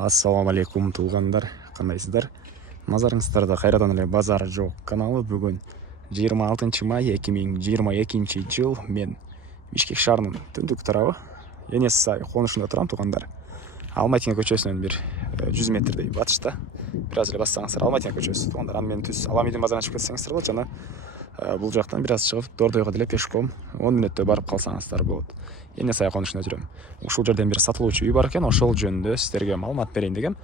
Ассаламу алейкум туугандар, кандайсыздар? Назарыңыздарда кайрадан эле базар жок каналы. Бүгүн 26 май 2022 жыл. Мен Бишкек шаарынын түндүк тарабы Энес Сай конушунда турам туугандар. Алматина көчөсүнөн бир 100 метрдей батышта. Бир аз эле бассаңыздар Алматина көчөсү туугандар. Аны менен түз Аламидин базарына чыгып кетсеңиздер болот жана бул жактан бир аз чыгып Дордойго деле пешком 10 мүнөттө барып калсаңыздар болот. Энес Сай конушунда жүрөм. Ушул жерден бир сатылуучу үй бар экен, ошол жөнүндө сиздерге маалымат берейин дегем.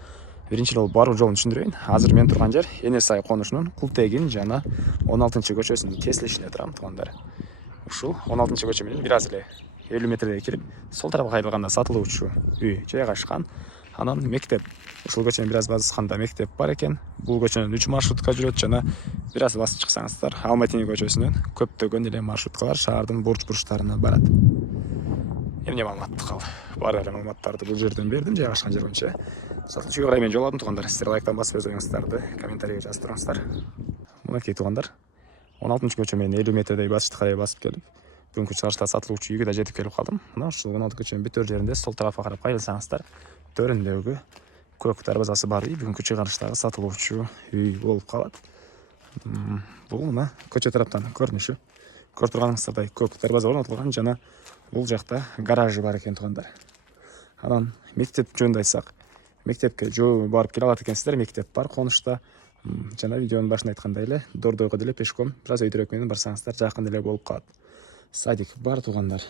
Биринчи жолу баруу жолун түшүндүрөйүн. Азыр мен турган жер Энес Сай конушунун Култегин жана 16-көчөсүнүн теслишине турам туугандар. Ушул 16-көчө менен бир аз эле 50 метрдей кирип, сол тарапка кайрылганда сатылуучу үй жайгашкан. Анан мектеп, ушул көчөнүн бир аз басканда мектеп бар экен. Бул көчөнүн 3 маршрутка жүрөт жана бир аз басып чыксаңыздар Алматина көчөсүнөн көптөгөн эле маршруткалар шаардын бурч-бурчтарына барат. Эмне маалымат калды? Бар эле маалыматтарды бул жерден бердим, жайгашкан жер боюнча. Сатылуучуга карай мен жол алдым туугандар. Сиздер лайктан басып өзүңүздөрдү комментарийге жазып туруңуздар. Мынакей туугандар, 16-көчө менен 50 метрдей басышты карай басып келип, бүгүнкү чыгарышта сатылуучу үйгө да жетип келип калдым. Мына ушул 16-көчөнүн бүтөр жеринде сол тарапка карап кайрылсаңыздар, төрүндөгү көк дарбазасы бар үй бүгүнкү чыгарыштагы сатылуучу үй болуп калат. Бул мына көчө тараптан көрүнүшү. Көрүп турганыңыздардай көк дарбаза орнотулган жана бул жакта гаражы бар экен туугандар. Анан мектеп жөнүндө айтсак, мектепке жөө барып келе алат экенсиздер. Мектеп бар конушта. Жана видеонун башында айткандай эле Дордойго деле пешком бир аз өйдөрөөк менен барсаңыздар жакын эле болуп калат. Садик бар туугандар.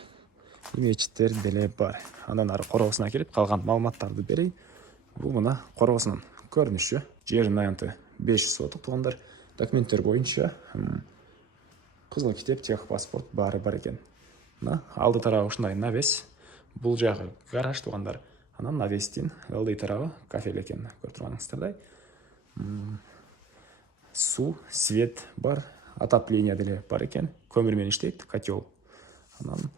Мечиттер деле бар. Андан ары короосуна келип калган маалыматтарды берейин. Бул мына короосунун көрүнүшү. Жердин аянты 5 соток туугандар. Документтер боюнча кызыл китеп, техпаспорт баары бар экен. Мына алды тарабы ушундай навес. Бул жагы гараж туугандар. Анан навестин ылдый тарабы кафель экен. Көрүп турганыңыздардай. Суу, свет бар, отопление деле бар экен. Көмүр менен иштейт, котел. Анан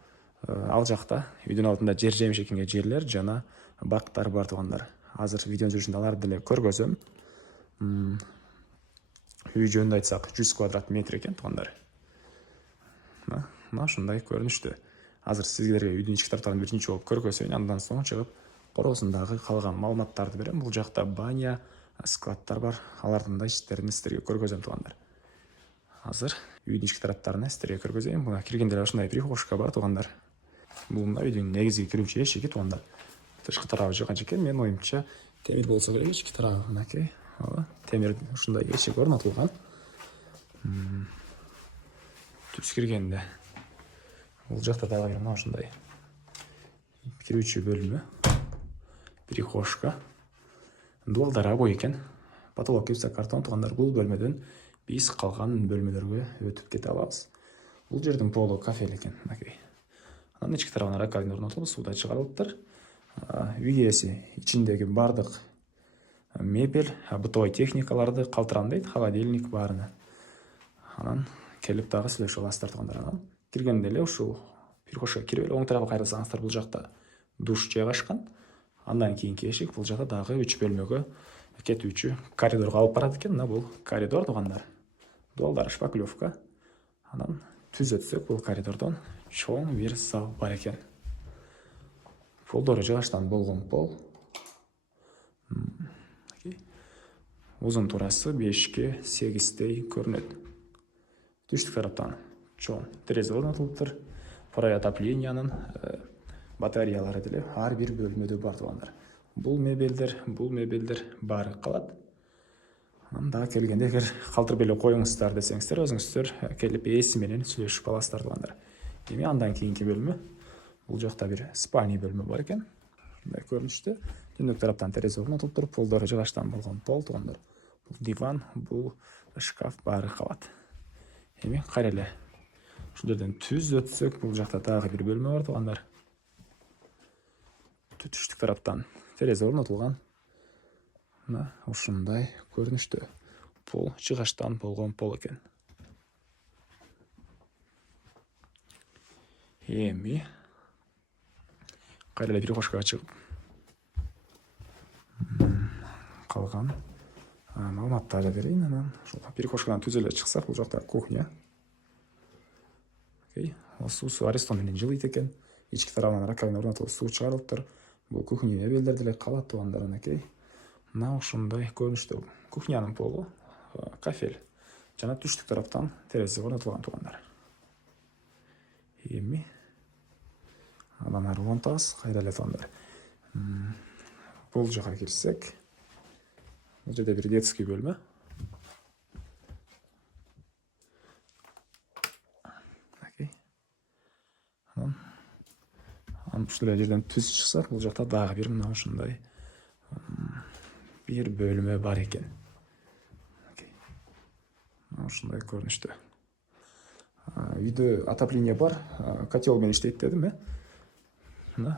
ал жакта үйдүн алдында жер жемиш экенге жерлер жана бактар бар туугандар. Азыр видеонун жүрүшүндө аларды деле көргөзөм. Үй жөнүндө айтсак 100 квадрат метр экен туугандар. Мына ушундай көрүнүштө. Азыр сиздерге үйдүн ички тараптарын биринчи болуп көргөзөйүн, андан соң чыгып короосундагы калган маалыматтарды берем. Бул жакта баня, складтар бар. Алардын да ичтерин сиздерге көргөзөм туугандар. Азыр үйдүн ички тараптарына сиздерге көргөзөйүн. Мына киргенде ушундай прихожка бар туугандар. Бул мына үйдүн негизги кирүүчү эшиги туугандар. Тышкы тарабы жыгач экен. Менин оюмча темир болсо керек, ички тарабы мынакей. Темир ушундай эшик орнотулган. Түз киргенде бул жакта дагы мына ушундай кирүүчү бөлмө, прихожка. Дуалдар обой экен. Потолок гипсокартон туугандар. Бул бөлмөдөн биз калган бөлмөлөргө өтүп кете алабыз. Бул жердин полу кафель экен, мынакей. Анан ички тарабына раковина орнотулуп, суудай чыгарылыптыр. Үй ээси ичиндеги бардык мебель, бытовой техникаларды калтырам дейт, холодильник баарына. Анан келип дагы сүйлөшүп аласыздар туугандар. Анан киргенде эле ушул прихожкага кирип эле оң тарапка кайрылсаңыздар бул жакта душ жайгашкан. Андан кийинки эшик бул жакта дагы 3 бөлмөгө кетүүчү коридорго алып барат экен. Мына бул коридор туугандар. Дуалдар шпаклевка. Анан түз өтсөк бул коридордон чоң бир зал бар экен. Полдору жыгачтан болгон пол. Узун турасы 5ке 8дей көрүнөт. Түштүк тараптан чоң терезе орнотулуптур. Парай отоплениянын батареялары деле ар бир бөлмөдө бар туугандар. Бул мебелдер баары калат. Анан дагы келгенде эгер калтырып эле коюңуздар десеңиздер, өзүңүздөр келип ээси менен сүйлөшүп аласыздар туугандар. Эми андан кийинки бөлмө. Бул жакта бир спальный бөлмө бар экен. Мындай көрүнүштө. Түндүк тараптан терезе орнотулуптур. Полдору жыгачтан болгон пол туугандар. Бул диван, бул шкаф баары калат. Эми кайра эле ушул жерден түз өтсөк, бул жакта дагы бир бөлмө бар туугандар. Түштүк тараптан терезе орнотулган. Мына ушундай көрүнүштө. Пол жыгачтан болгон пол экен. Эми кайра эле прихожкага чыгып калган маалыматтарды берейин. Анан ушул прихожкадан түз эле чыксак, бул жакта кухня. Суусу арестон менен жылыйт экен. Ички тарабынан раковина орнотулуп, суу чыгарылыптыр. Бул кухня мебелдер деле калат туугандар, анакей. Мына ушундай көрүнүштө кухнянын полу, кафель жана түштүк тараптан терезе орнотулган туугандар. Эми андан ары улантабыз, кайра эле туугандар. Бул жака кирсек, бул жерде бир детский бөлмө. Ушул жерден түз чыксак, бул жакта дагы бир мына ушундай бир бөлмө бар экен. Ушундай көрүнүштө. Үйдө отопление бар, котел менен иштейт дедим, мына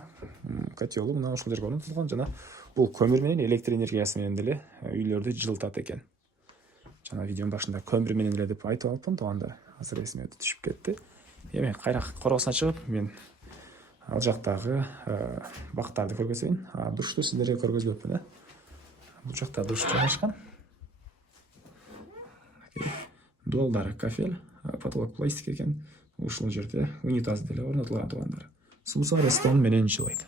котелу мына ушул жерге орнотулган жана бул көмүр менен электр энергиясы менен деле үйлөрдү жылытат экен. Жана видеонун башында көмүр менен эле деп айтып алыпмын туугандар. Азыр эсиме түшүп кетти. Эми кайра коросуна чыгып, мен ал жактагы бактарды көргөзөйүн. Душту сиздерге көргөзбөпмүн, Бул жакта душ жайгашкан. Дуалдары кафель, потолок пластик экен. Ушул жерде унитаз деле орнотулган туугандар. Суусу Рестон менен жылайт.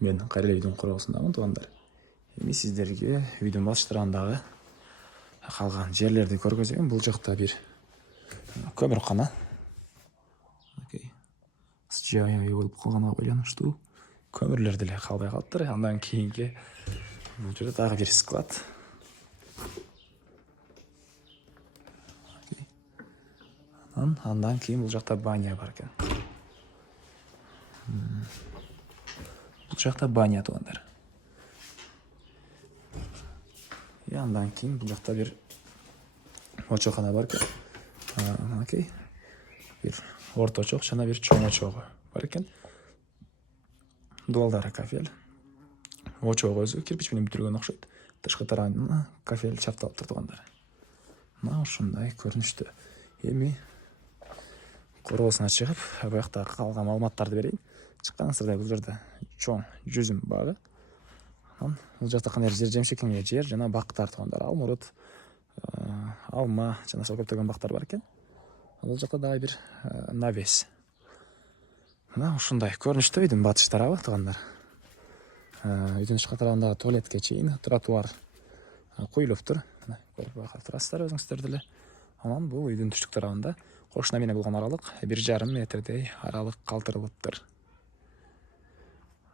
Мен кайра эле үйдүн короосундамын туугандар. Эми сиздерге үйдүн башчыларындагы калган жерлерди көргөзөйүн. Бул жакта бир көмүркана. Жай болуп калганга байланыштуу көмүрлөр деле калбай калыптыр. Андан кийинки бул жерде дагы бир склад. Андан кийин бул жакта баня бар экен. Бул жакта баня туугандар. Андан кийин бул жакта бир очокана бар экен. Бир орточок жана бир чоң очогу бар экен. Дуалдары кафель. Очогу өзү кирпич менен бүтүргөн окшойт. Тышкы тарабына кафель чапталыптыр туугандар. Мына ушундай көрүнүштө. Эми короосуна чыгып, буякта калган маалыматтарды берейин. Чыккансыздар бул жерде чоң жүзүм багы. Бул жакта кандай жер жемшекке жер жана бактар туугандар. Алмурут, алма жана көптөгөн бактар бар экен. Бул жакта дагы бир навес. Мына ушундай көрүнүштө үйдүн батыш тарабы туугандар. Үйдүн тышкы тарабындагы туалетке чейин тротуар куюлуптур. Көрүп бакып турасыздар өзүңүздөр деле. Анан бул үйдүн түштүк тарабында кошуна менен болгон аралык 1,5 метрдей аралык калтырылыптыр.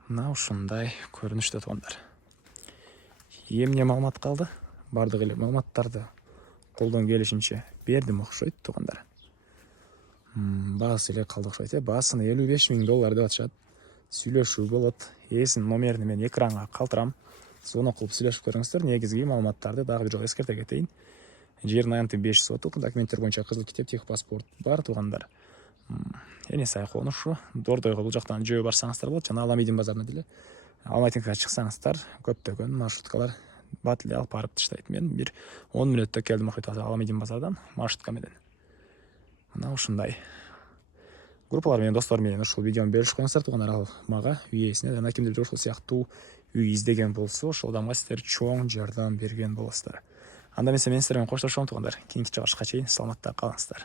Мына ушундай көрүнүштө туугандар. Эмне маалымат калды? Бардык эле маалыматтарды колдон келишинче бердим окшойт туугандар. Баасы эле калды окшойт. Баасын $55,000 деп атышат. Сүйлөшүү болот. Эсин номерин мен экранга калтырам. Звонок кылып сүйлөшүп көрүңүздөр. Негизги маалыматтарды дагы бир жолу эскерте кетейин. Жердин аянты 5 сотук, документтер боюнча кызыл китеп, техпаспорт бар туугандар. Эне сай конушу, Дордойго бул жактан жөө барсаңыздар болот. Жана Аламедин базарына деле Алматинкага чыксаңыздар, көптөгөн маршруткалар бат эле алып барып таштайт. Мен бир 10 мүнөттө келдим окшойт Аламедин базардан маршрутка менен. Мына ушундай. Группалар менен, достор менен ушул видеону бөлүшүп коюңуздар туугандар. Ал мага үй ээсине жана кимдир ушул сыяктуу үй издеген болсо, ошол адамга сиздер чоң жардам берген болосуздар. Анда мен сиздер менен коштошом туугандар. Кийинки чыгарышка чейин саламатта калыңыздар.